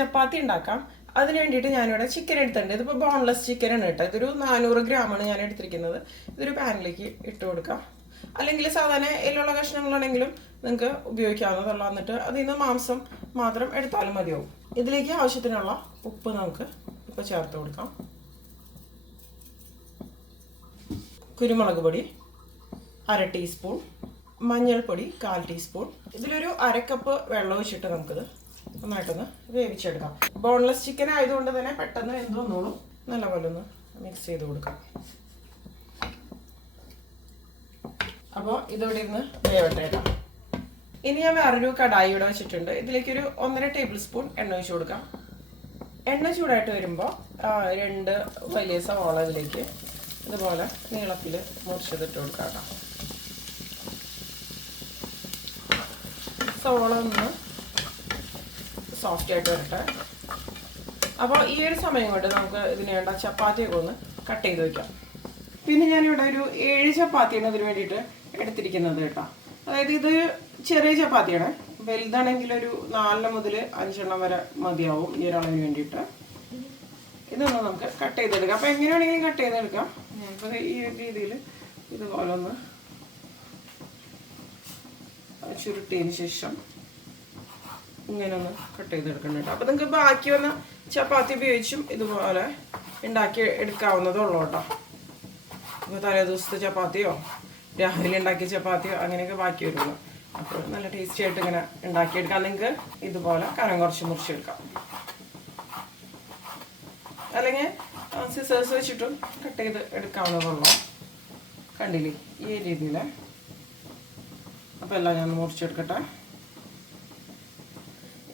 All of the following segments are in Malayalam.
ചപ്പാത്തി ഉണ്ടാക്കാം. അതിന് വേണ്ടിയിട്ട് ഞാനിവിടെ ചിക്കൻ എടുത്തിട്ടുണ്ട്. ഇതിപ്പോൾ ബോൺലെസ് ചിക്കൻ ആണ് കേട്ടോ. ഇതൊരു നാനൂറ് ഗ്രാമാണ് ഞാൻ എടുത്തിരിക്കുന്നത്. ഇതൊരു പാനിലേക്ക് ഇട്ട് കൊടുക്കാം. അല്ലെങ്കിൽ സാധാരണ എല്ലുള്ള കഷ്ണങ്ങളാണെങ്കിലും നിങ്ങൾക്ക് ഉപയോഗിക്കാവുന്നതല്ല. എന്നിട്ട് അതിൽ നിന്ന് മാംസം മാത്രം എടുത്താലും മതിയാവും. ഇതിലേക്ക് ആവശ്യത്തിനുള്ള ഉപ്പ് നമുക്ക് ഇപ്പോൾ ചേർത്ത് കൊടുക്കാം. കുരുമുളക് പൊടി അര ടീസ്പൂൺ മഞ്ഞൾപ്പൊടി കാൽ ടീസ്പൂൺ ഇതിലൊരു അരക്കപ്പ് വെള്ളം ഒഴിച്ചിട്ട് നമുക്കിത് നന്നായിട്ടൊന്ന് വേവിച്ചെടുക്കാം. ബോൺലെസ് ചിക്കൻ ആയതുകൊണ്ട് തന്നെ പെട്ടെന്ന് എന്ത് വന്നോളും. നല്ലപോലെ ഒന്ന് മിക്സ് ചെയ്ത് കൊടുക്കാം. അപ്പോൾ ഇതിവിടെ ഇരുന്ന് വേവട്ടെ ഇനി ഞാൻ വേറൊരു കടായി ഇവിടെ വെച്ചിട്ടുണ്ട്. ഇതിലേക്ക് ഇതിലേക്കൊരു ഒന്നര ടേബിൾ സ്പൂൺ എണ്ണ ഒഴിച്ച് കൊടുക്കാം. എണ്ണ ചൂടായിട്ട് വരുമ്പോൾ രണ്ട് വലിയ സവാള ഇതിലേക്ക് ഇതുപോലെ നീളത്തിൽ മുറിച്ചതിട്ട് കൊടുക്കാം സവാള ഒന്ന് സോഫ്റ്റ് ആയിട്ട് വരട്ടെ അപ്പോൾ ഈ ഒരു സമയം കൊണ്ട് നമുക്ക് ഇതിന് വേണ്ട ചപ്പാത്തിയൊക്കെ ഒന്ന് കട്ട് ചെയ്ത് വെക്കാം. പിന്നെ ഞാനിവിടെ ഒരു ഏഴ് ചപ്പാത്തിയാണ് ഇതിന് വേണ്ടിയിട്ട് എടുത്തിരിക്കുന്നത് കേട്ടോ. അതായത് ഇത് ചെറിയ ചപ്പാത്തിയാണ്. വലുതാണെങ്കിൽ ഒരു നാലെണ്ണം മുതൽ അഞ്ചെണ്ണം വരെ മതിയാവും ഈ ഒരളവിന് വേണ്ടിയിട്ട്. ഇതൊന്ന് നമുക്ക് കട്ട് ചെയ്തെടുക്കാം. അപ്പോൾ എങ്ങനെ വേണമെങ്കിലും കട്ട് ചെയ്തെടുക്കാം. അപ്പം ഈ ഒരു രീതിയിൽ ഇതുപോലെ ഒന്ന് ചുരുട്ടിയതിന് ശേഷം ഇങ്ങനെ ഒന്ന് കട്ട് ചെയ്തെടുക്കണം കേട്ടോ. അപ്പം നിങ്ങൾക്ക് ബാക്കി വന്ന ചപ്പാത്തി ഉപയോഗിച്ചും ഇതുപോലെ ഉണ്ടാക്കി എടുക്കാവുന്നതേ ഉള്ളൂ കേട്ടോ. ഇപ്പോൾ തലേ ദിവസത്തെ ചപ്പാത്തിയോ രാവിലെ ഉണ്ടാക്കിയ ചപ്പാത്തിയോ അങ്ങനെയൊക്കെ ബാക്കി വരുള്ളൂ. അപ്പോൾ നല്ല ടേസ്റ്റി ആയിട്ട് ഇങ്ങനെ ഉണ്ടാക്കിയെടുക്കാം. നിങ്ങൾക്ക് ഇതുപോലെ കനം കുറച്ച് മുറിച്ചെടുക്കാം. അല്ലെങ്കിൽ സിസേഴ്സ് വെച്ചിട്ടും കട്ട് ചെയ്ത് എടുക്കാവുന്നതുള്ളൂ കണ്ടില്ലേ? ഈ രീതിയിൽ അപ്പോൾ എല്ലാം ഞാൻ മുറിച്ചെടുക്കട്ടെ.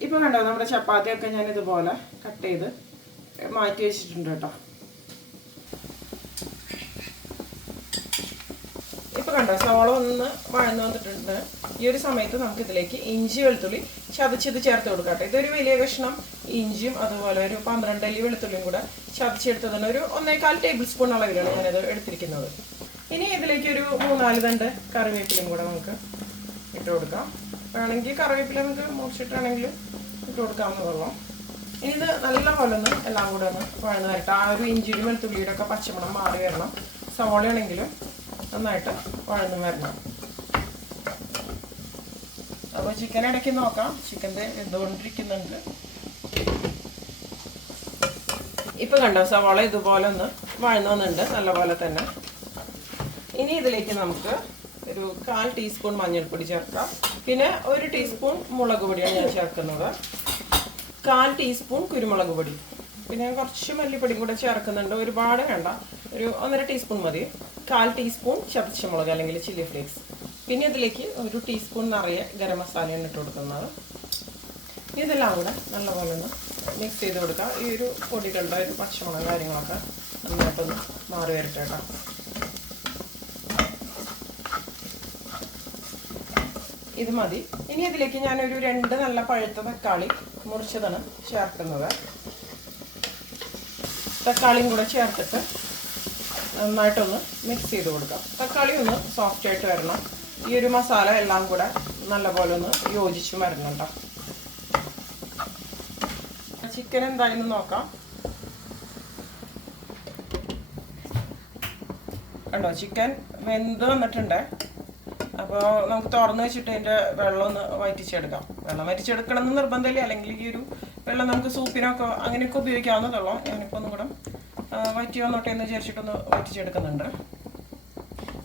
ഇപ്പോൾ കണ്ടോ നമ്മുടെ ചപ്പാത്തി ഒക്കെ ഞാൻ ഇതുപോലെ കട്ട് ചെയ്ത് മാറ്റി വെച്ചിട്ടുണ്ട് കേട്ടോ. ഇപ്പോൾ കണ്ടോ സവാള ഒന്ന് വഴന്നു വന്നിട്ടുണ്ട്. ഈ ഒരു സമയത്ത് നമുക്ക് ഇതിലേക്ക് ഇഞ്ചി വെളുത്തുള്ളി ചതച്ചത് ചേർത്ത് കൊടുക്കാം കേട്ടോ. ഇതൊരു വലിയ കഷ്ണം ഇഞ്ചിയും അതുപോലെ ഒരു പന്ത്രണ്ട് അല്ലി വെളുത്തുള്ളിയും കൂടെ ചതച്ചെടുത്തതിന് ഒരു ഒന്നേകാൽ ടേബിൾ സ്പൂൺ അളവിലാണ് ഞാനത് എടുത്തിരിക്കുന്നത്. ഇനി ഇതിലേക്ക് ഒരു മൂന്നാൽ തണ്ട് കറിവേപ്പിലയും കൂടെ നമുക്ക് ഇട്ട് കൊടുക്കാം. വേണമെങ്കിൽ കറിവേപ്പില നമുക്ക് മുറിച്ചിട്ടാണെങ്കിലും ഇട്ട് കൊടുക്കാമെന്ന് ഇനി ഇത് നല്ലപോലെ ഒന്ന് എല്ലാം കൂടെ ഒന്ന് വഴന്നതായിട്ട് ആ ഒരു ഇഞ്ചിയുടെ വെളുത്തുള്ളിയുടെ ഒക്കെ പച്ചമണം മാറി വരണം. സവോളയാണെങ്കിലും നന്നായിട്ട് വഴന്ന് വരണം. അപ്പോൾ ചിക്കൻ ഇടയ്ക്ക് നോക്കാം. ചിക്കന്റെ എന്തുകൊണ്ടിരിക്കുന്നുണ്ട് ഇപ്പൊ കണ്ടോ സവാള ഇതുപോലെ ഒന്ന് വഴന്നു വന്നിട്ടുണ്ട് നല്ലപോലെ തന്നെ. ഇനി ഇതിലേക്ക് നമുക്ക് ഒരു കാൽ ടീസ്പൂൺ മഞ്ഞൾപ്പൊടി ചേർക്കാം. പിന്നെ ഒരു ടീസ്പൂൺ മുളക് പൊടിയാണ് ഞാൻ ചേർക്കുന്നത്. കാൽ ടീസ്പൂൺ കുരുമുളക് പൊടി. പിന്നെ കുറച്ച് മല്ലിപ്പൊടിയും കൂടെ ചേർക്കുന്നുണ്ട്. ഒരുപാട് വേണ്ട. ഒരു ഒന്നര ടീസ്പൂൺ മതി. കാൽ ടീസ്പൂൺ ചതച്ച മുളക് അല്ലെങ്കിൽ ചില്ലി ഫ്ലേക്സ്. പിന്നെ ഇതിലേക്ക് ഒരു ടീസ്പൂൺ നിറയെ ഗരം മസാലയാണ് ഇട്ട് കൊടുക്കുന്നത്. ഇതെല്ലാം കൂടെ നല്ലപോലെ ഒന്ന് മിക്സ് ചെയ്ത് കൊടുക്കുക ഈ ഒരു പൊടികളുടെ ഒരു പച്ചമുളക് കാര്യങ്ങളൊക്കെ നന്നായിട്ടൊന്ന് മാറി വരട്ടെ കേട്ടോ. ഇത് മതി. ഇനി ഇതിലേക്ക് ഞാനൊരു രണ്ട് നല്ല പഴുത്ത തക്കാളി മുറിച്ചതാണ് ചേർക്കുന്നത്. തക്കാളിയും കൂടെ ചേർത്തിട്ട് നന്നായിട്ടൊന്ന് മിക്സ് ചെയ്ത് കൊടുക്കാം. തക്കാളി ഒന്ന് സോഫ്റ്റ് ആയിട്ട് വരണം. ഈ ഒരു മസാല എല്ലാം കൂടെ നല്ലപോലെ ഒന്ന് യോജിച്ച് വരണുണ്ടോ ചിക്കൻ എന്തായെന്ന് നോക്കാം. കണ്ടോ ചിക്കൻ വെന്ത് വന്നിട്ടുണ്ട്. അപ്പോൾ നമുക്ക് തുറന്ന് വെച്ചിട്ട് അതിന്റെ വെള്ളം ഒന്ന് വറ്റിച്ചെടുക്കാം. വെള്ളം വറ്റിച്ചെടുക്കണം എന്ന് നിർബന്ധമില്ല. അല്ലെങ്കിൽ ഈ ഒരു വെള്ളം നമുക്ക് സൂപ്പിനൊക്കെ അങ്ങനെയൊക്കെ ഉപയോഗിക്കാവുന്നതുള്ളൂ ഞാനിപ്പോൾ ഒന്നും കൂടെ വറ്റി വന്നോട്ടെ എന്ന് വിചാരിച്ചിട്ടൊന്ന് വറ്റിച്ചെടുക്കുന്നുണ്ട്.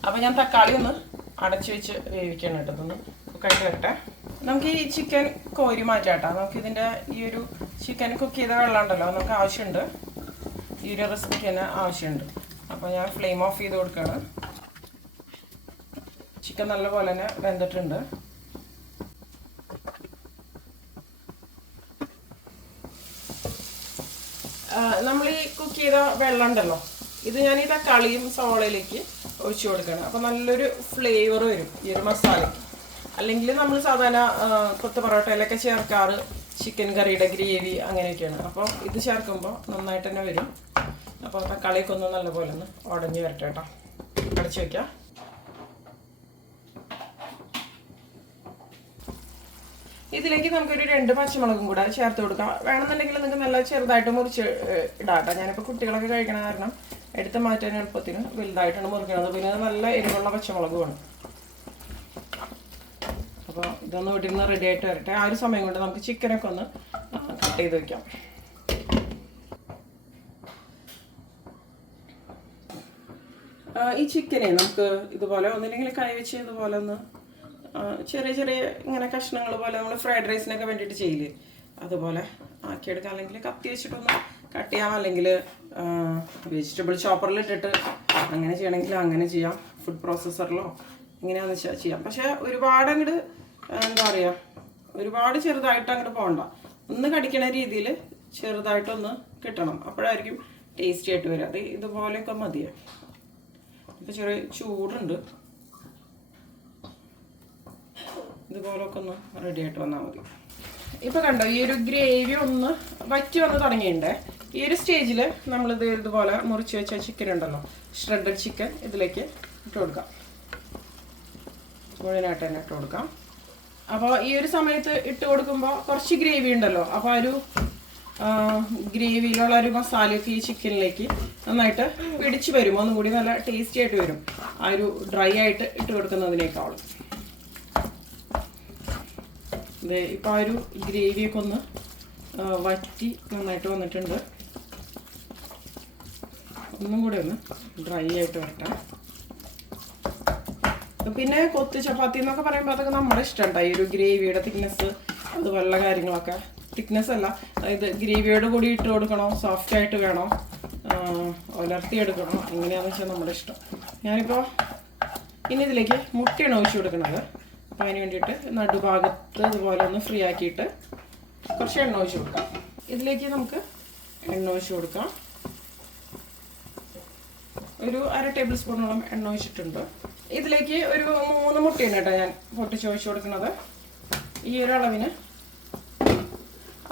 അപ്പോൾ ഞാൻ തക്കാളി ഒന്ന് അടച്ചു വെച്ച് വേവിക്കണം കേട്ടോ. ഇതൊന്ന് കുക്കായിട്ട് വരട്ടെ. നമുക്ക് ഈ ചിക്കൻ കോരി മാറ്റാട്ടോ നമുക്ക് ഇതിന്റെ ഈ ഒരു ചിക്കൻ കുക്ക് ചെയ്ത വെള്ളം ഉണ്ടല്ലോ നമുക്ക് ആവശ്യമുണ്ട്. ഈ ഒരു റെസിപ്പിക്ക് തന്നെ ആവശ്യമുണ്ട്. അപ്പോൾ ഞാൻ ഫ്ലെയിം ഓഫ് ചെയ്ത് കൊടുക്കുകയാണ്. ചിക്കൻ നല്ലപോലെ തന്നെ വെന്തിട്ടുണ്ട്. നമ്മൾ ഈ കുക്ക് ചെയ്ത വെള്ളം ഉണ്ടല്ലോ ഇത് ഞാൻ ഈ തക്കാളിയും സവോളയിലേക്ക് ഒഴിച്ചു കൊടുക്കണം അപ്പോൾ നല്ലൊരു ഫ്ലേവർ വരും ഈ ഒരു മസാലയ്ക്ക്. അല്ലെങ്കിൽ നമ്മൾ സാധാരണ കൊത്തു പൊറോട്ടയിലൊക്കെ ചേർക്കാറ് ചിക്കൻ കറിയുടെ ഗ്രേവി അങ്ങനെയൊക്കെയാണ്. അപ്പോൾ ഇത് ചേർക്കുമ്പോൾ നന്നായിട്ട് തന്നെ വരും. അപ്പോൾ തക്കാളിയൊക്കെ ഒന്ന് നല്ലപോലെ ഒന്ന് ഉടഞ്ഞു വരട്ടെ കേട്ടോ. അടച്ചു വയ്ക്കാം ഇതിലേക്ക് നമുക്കൊരു രണ്ട് പച്ചമുളകും കൂടെ ചേർത്ത് കൊടുക്കാം. വേണമെന്നുണ്ടെങ്കിൽ നിങ്ങൾക്ക് നല്ല ചെറുതായിട്ട് മുറിച്ച് ഇടാട്ടോ. ഞാനിപ്പോൾ കുട്ടികളൊക്കെ കഴിക്കണ കാരണം എടുത്ത് മാറ്റാൻ എളുപ്പത്തിന് വലുതായിട്ടാണ് മുറിക്കുന്നത് പിന്നെ നല്ല എരിവുള്ള പച്ചമുളകുമാണ്. അപ്പോൾ ഇതൊന്ന് വീട്ടിൽ നിന്ന് റെഡി ആയിട്ട് വരട്ടെ. ആ ഒരു സമയം കൊണ്ട് നമുക്ക് ചിക്കനൊക്കെ ഒന്ന് കട്ട് ചെയ്ത് വയ്ക്കാം ഈ ചിക്കനെ നമുക്ക് ഇതുപോലെ ഒന്നില്ലെങ്കിൽ കൈ വെച്ച് ഇതുപോലെ ഒന്ന് ചെറിയ ചെറിയ ഇങ്ങനെ കഷ്ണങ്ങൾ പോലെ നമ്മൾ ഫ്രൈഡ് റൈസിനൊക്കെ വേണ്ടിയിട്ട് ചെയ്യില്ലേ? അതുപോലെ ആക്കിയെടുക്കാം. അല്ലെങ്കിൽ കത്തി വെച്ചിട്ടൊന്ന് കട്ട് ചെയ്യാം. അല്ലെങ്കിൽ വെജിറ്റബിൾ ചോപ്പറിൽ ഇട്ടിട്ട് അങ്ങനെ ചെയ്യണമെങ്കിൽ അങ്ങനെ ചെയ്യാം. ഫുഡ് പ്രോസസ്സറിലോ ഇങ്ങനെയാണെന്ന് വെച്ചാൽ ചെയ്യാം. പക്ഷേ ഒരുപാട് അങ്ങോട്ട് എന്താ പറയുക ഒരുപാട് ചെറുതായിട്ട് അങ്ങോട്ട് പോകണ്ട ഒന്ന് കടിക്കണ രീതിയിൽ ചെറുതായിട്ടൊന്ന് കിട്ടണം. അപ്പോഴായിരിക്കും ടേസ്റ്റി ആയിട്ട് വരിക അത് ഇതുപോലെയൊക്കെ മതിയേ. ഇപ്പൊ ചെറിയ ചൂടുണ്ട്. ഇതുപോലൊക്കെ ഒന്ന് റെഡി ആയിട്ട് വന്നാൽ മതി. ഇപ്പൊ കണ്ടോ ഈ ഒരു ഗ്രേവി ഒന്ന് വറ്റി വന്ന് തുടങ്ങിയിട്ടുണ്ട്. ഈ ഒരു സ്റ്റേജിൽ നമ്മളിത് ഇതുപോലെ മുറിച്ച് വെച്ച ചിക്കൻ ഉണ്ടല്ലോ ഷ്രെഡഡ് ചിക്കൻ ഇതിലേക്ക് ഇട്ട് കൊടുക്കാം. മുഴുവനായിട്ട് തന്നെ ഇട്ട് കൊടുക്കാം. അപ്പോൾ ഈ ഒരു സമയത്ത് ഇട്ട് കൊടുക്കുമ്പോൾ കുറച്ച് ഗ്രേവി ഉണ്ടല്ലോ അപ്പോൾ ആ ഒരു ഗ്രേവിയിലുള്ള ഒരു മസാലയൊക്കെ ഈ ചിക്കനിലേക്ക് നന്നായിട്ട് പിടിച്ച് വരും. ഒന്നുകൂടി നല്ല ടേസ്റ്റി ആയിട്ട് വരും. ആ ഒരു ഡ്രൈ ആയിട്ട് ഇട്ട് കൊടുക്കുന്നതിനേക്കാളും. ഇപ്പം ആ ഒരു ഗ്രേവിയൊക്കെ ഒന്ന് വറ്റി നന്നായിട്ട് വന്നിട്ടുണ്ട്. ഒന്നും കൂടെ ഒന്ന് ഡ്രൈ ആയിട്ട് വരട്ടെ. പിന്നെ കൊത്തി ചപ്പാത്തി എന്നൊക്കെ പറയുമ്പോൾ അതൊക്കെ നമ്മുടെ ഇഷ്ടമുണ്ട് ഈ ഒരു ഗ്രേവിയുടെ തിക്നെസ് അതുപോലുള്ള കാര്യങ്ങളൊക്കെ. തിക്നെസ് അല്ല അതായത് ഗ്രേവിയോട് കൂടി ഇട്ട് കൊടുക്കണോ സോഫ്റ്റ് ആയിട്ട് വേണോ ഉലർത്തി എടുക്കണോ എങ്ങനെയാണെന്ന് വെച്ചാൽ നമ്മുടെ ഇഷ്ടം. ഞാനിപ്പോൾ ഇനി ഇതിലേക്ക് മുട്ടയാണ് ഒഴിച്ചു കൊടുക്കുന്നത്. അതിന് വേണ്ടിയിട്ട് നടുഭാഗത്ത് ഇതുപോലെ ഒന്ന് ഫ്രീ ആക്കിയിട്ട് കുറച്ച് എണ്ണ ഒഴിച്ച് കൊടുക്കാം. ഇതിലേക്ക് നമുക്ക് എണ്ണ ഒഴിച്ച് കൊടുക്കാം. ഒരു അര ടേബിൾ സ്പൂണോളം എണ്ണ ഒഴിച്ചിട്ടുണ്ട്. ഇതിലേക്ക് ഒരു മൂന്ന് മുട്ടയാണ് കേട്ടോ ഞാൻ പൊട്ടിച്ച് ഒഴിച്ച് കൊടുക്കുന്നത്. ഈ ഒരു അളവിന്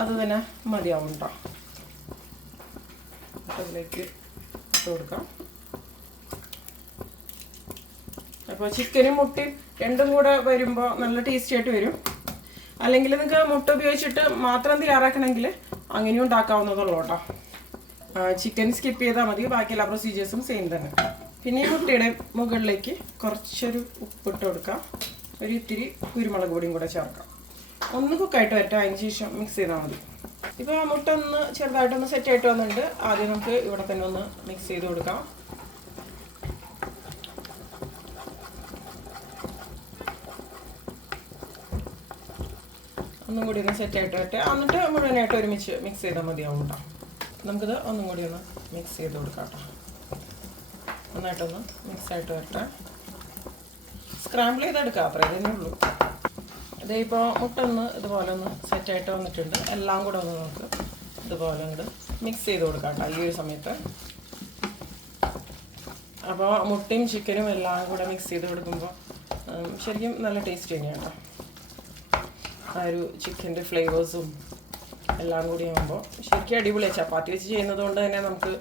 അത് തന്നെ മതിയാവും കേട്ടോ. അതിലേക്ക് ഇട്ട് കൊടുക്കാം. അപ്പോൾ ചിക്കനും മുട്ടയും രണ്ടും കൂടെ വരുമ്പോൾ നല്ല ടേസ്റ്റി ആയിട്ട് വരും. അല്ലെങ്കിൽ നിങ്ങൾക്ക് മുട്ട ഉപയോഗിച്ചിട്ട് മാത്രം തയ്യാറാക്കണമെങ്കിൽ അങ്ങനെയും ഉണ്ടാക്കാവുന്നതുള്ളൂ കേട്ടോ. ചിക്കൻ സ്കിപ്പ് ചെയ്താൽ മതി. ബാക്കി എല്ലാ പ്രൊസീജിയേഴ്സും സെയിം തന്നെ. പിന്നെ ഈ മുട്ടയുടെ മുകളിലേക്ക് കുറച്ചൊരു ഉപ്പിട്ട് കൊടുക്കാം. ഒരു ഇത്തിരി കുരുമുളക് പൊടിയും കൂടെ ചേർക്കാം. ഒന്ന് കുക്കായിട്ട് വരട്ടെ. അതിന് ശേഷം മിക്സ് ചെയ്താൽ മതി. ഇപ്പോൾ ആ മുട്ട ഒന്ന് ചെറുതായിട്ടൊന്ന് സെറ്റ് ആയിട്ട് വന്നിട്ടുണ്ട്. ആദ്യം നമുക്ക് ഇവിടെ തന്നെ ഒന്ന് മിക്സ് ചെയ്ത് കൊടുക്കാം. ഒന്നും കൂടി ഒന്ന് സെറ്റ് ആയിട്ട് വരട്ടെ. എന്നിട്ട് മുഴുവനായിട്ട് ഒരുമിച്ച് മിക്സ് ചെയ്താൽ മതിയാവും കേട്ടോ നമുക്കിത് ഒന്നും കൂടി ഒന്ന് മിക്സ് ചെയ്ത് കൊടുക്കാം കേട്ടോ നന്നായിട്ടൊന്ന് മിക്സ് ആയിട്ട് വരട്ടെ. സ്ക്രാമ്പിൾ ചെയ്തെടുക്കാം. അത്രേ തന്നെ ഉള്ളൂ. അതേ ഇപ്പോൾ മുട്ട ഒന്ന് ഇതുപോലെ ഒന്ന് സെറ്റായിട്ട് വന്നിട്ടുണ്ട്. എല്ലാം കൂടെ ഒന്ന് നമുക്ക് ഇതുപോലെ അങ്ങോട്ട് മിക്സ് ചെയ്ത് കൊടുക്കാം കേട്ടോ ഈ ഒരു സമയത്ത്. അപ്പോൾ മുട്ടയും ചിക്കനും എല്ലാം കൂടെ മിക്സ് ചെയ്ത് കൊടുക്കുമ്പോൾ ശരിക്കും നല്ല ടേസ്റ്റ് തന്നെയാണ് കേട്ടോ ആ ഒരു ചിക്കന്റെ ഫ്ലേവേഴ്സും എല്ലാം കൂടി ആകുമ്പോൾ ശരിക്കും അടിപൊളിയാണ്. ചപ്പാത്തി വെച്ച് ചെയ്യുന്നത് കൊണ്ട് തന്നെ നമുക്ക്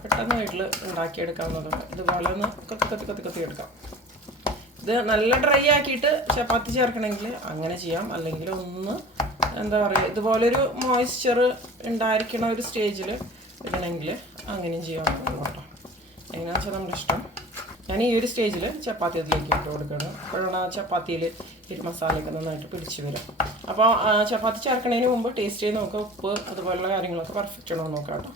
പെട്ടെന്ന് വീട്ടിൽ ഉണ്ടാക്കിയെടുക്കാവുന്നതാണ്. ഇതുപോലെ ഒന്ന് കത്തി കത്തി കത്തി കത്തി എടുക്കാം. ഇത് നല്ല ഡ്രൈ ആക്കിയിട്ട് ചപ്പാത്തി ചേർക്കണമെങ്കിൽ അങ്ങനെ ചെയ്യാം. അല്ലെങ്കിൽ ഒന്ന് എന്താ പറയുക ഇതുപോലൊരു മോയ്സ്ചർ ഉണ്ടായിരിക്കണ ഒരു സ്റ്റേജിൽ ഇടണമെങ്കിൽ അങ്ങനെയും ചെയ്യാവുന്നതാണ് കേട്ടോ. എങ്ങനെയാണെന്ന് വെച്ചാൽ നമ്മുടെ ഇഷ്ടം. ഞാൻ ഈ ഒരു സ്റ്റേജിൽ ചപ്പാത്തി അതിലേക്ക് ഇട്ട് കൊടുക്കണം. അപ്പോഴാണ് ആ ചപ്പാത്തിയിൽ ഈ മസാലയൊക്കെ നന്നായിട്ട് പിടിച്ച് വരും. അപ്പോൾ ചപ്പാത്തി ചേർക്കണതിന് മുമ്പ് ടേസ്റ്റ് ചെയ്ത് നോക്കുക ഉപ്പ് അതുപോലുള്ള കാര്യങ്ങളൊക്കെ പെർഫെക്റ്റ് ആണോ നോക്കാം കേട്ടോ.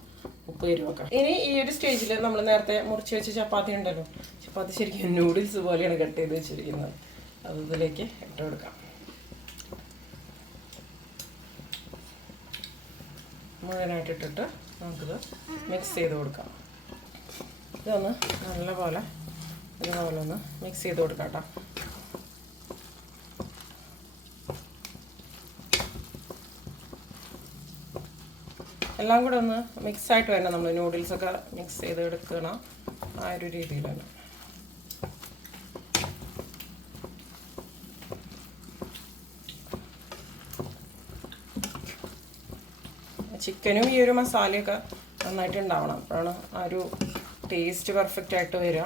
ഉപ്പ് എരിവൊക്കെ. ഇനി ഈ ഒരു സ്റ്റേജിൽ നമ്മൾ നേരത്തെ മുറിച്ച് വെച്ച ചപ്പാത്തി ഉണ്ടല്ലോ. ചപ്പാത്തി ശരിക്കും നൂഡിൽസ് പോലെയാണ് കട്ട് ചെയ്ത് വെച്ചിരിക്കുന്നത്. അത് ഇതിലേക്ക് ഇട്ട് കൊടുക്കാം. മുഴുവനായിട്ട് ഇട്ടിട്ട് നമുക്കിത് മിക്സ് ചെയ്ത് കൊടുക്കാം. ഇതൊന്ന് നല്ലപോലെ ഇതുപോലെ മിക്സ് ചെയ്ത് കൊടുക്കാം കേട്ടോ എല്ലാം കൂടെ ഒന്ന് മിക്സ് ആയിട്ട് വേണം നമ്മൾ നൂഡിൽസൊക്കെ മിക്സ് ചെയ്ത് എടുക്കണം ആ ഒരു രീതിയിലാണ് ചിക്കനും ഈ ഒരു മസാലയൊക്കെ നന്നായിട്ട് ഉണ്ടാവണം. അപ്പോഴാണ് ആ ഒരു ടേസ്റ്റ് പെർഫെക്റ്റ് ആയിട്ട് വരിക.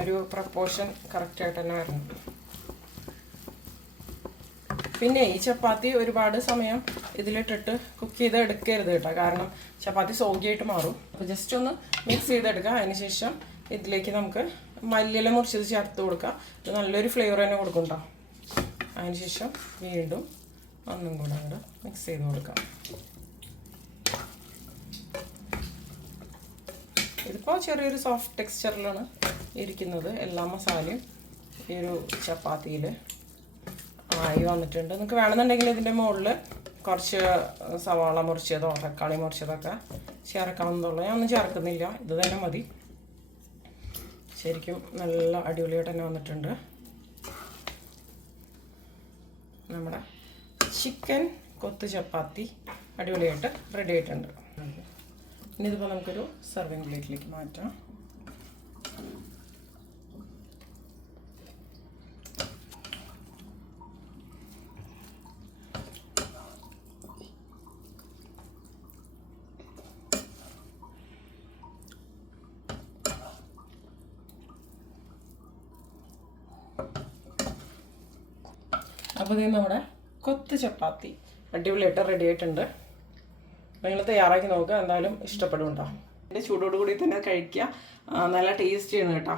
ഒരു പ്രപ്പോർഷൻ കറക്റ്റ് ആയിട്ട് തന്നെ വരണം പിന്നെ ഈ ചപ്പാത്തി ഒരുപാട് സമയം ഇതിലിട്ടിട്ട് കുക്ക് ചെയ്ത് എടുക്കരുത് കേട്ടോ. കാരണം ചപ്പാത്തി സോഗിയായിട്ട് മാറും. അപ്പോൾ ജസ്റ്റ് ഒന്ന് മിക്സ് ചെയ്തെടുക്കുക അതിനുശേഷം ഇതിലേക്ക് നമുക്ക് മല്ലിയില മുറിച്ചത് ചേർത്ത് കൊടുക്കുക ഇത് നല്ലൊരു ഫ്ലേവർ തന്നെ കൊടുക്കും കേട്ടോ അതിനുശേഷം വീണ്ടും ഒന്നും കൂടെ അങ്ങോട്ട് മിക്സ് ചെയ്ത് കൊടുക്കാം. ഇതിപ്പോൾ ചെറിയൊരു സോഫ്റ്റ് ടെക്സ്ചറിലാണ് ഇരിക്കുന്നത് എല്ലാ മസാലയും ഈ ഒരു ചപ്പാത്തിയിൽ ആയി വന്നിട്ടുണ്ട്. നിങ്ങൾക്ക് വേണമെന്നുണ്ടെങ്കിൽ ഇതിന്റെ മുകളിൽ കുറച്ച് സവാള മുറിച്ചതോ തക്കാളി മുറിച്ചതൊക്കെ ചേർക്കാവുന്നതുള്ളൂ ഞാനൊന്നും ചേർക്കുന്നില്ല. ഇത് തന്നെ മതി. ശരിക്കും നല്ല അടിപൊളിയായിട്ട് തന്നെ വന്നിട്ടുണ്ട്. നമ്മുടെ ചിക്കൻ കൊത്ത് ചപ്പാത്തി അടിപൊളിയായിട്ട് റെഡി ആയിട്ടുണ്ട്. ഇനി ഇതിപ്പോൾ നമുക്കൊരു സർവിങ് പ്ലേറ്റിലേക്ക് മാറ്റാം. അപ്പോൾ ഇത് നമ്മുടെ കൊത്ത് ചപ്പാത്തി. അടിപൊളിയായിട്ട് റെഡി ആയിട്ടുണ്ട്. നിങ്ങൾ തയ്യാറാക്കി നോക്കുക എന്തായാലും ഇഷ്ടപ്പെടും കേട്ടോ എന്റെ ചൂടോട് കൂടി തന്നെ കഴിക്കുക. നല്ല ടേസ്റ്റ് ടേസ്റ്റിയാണ് കേട്ടോ.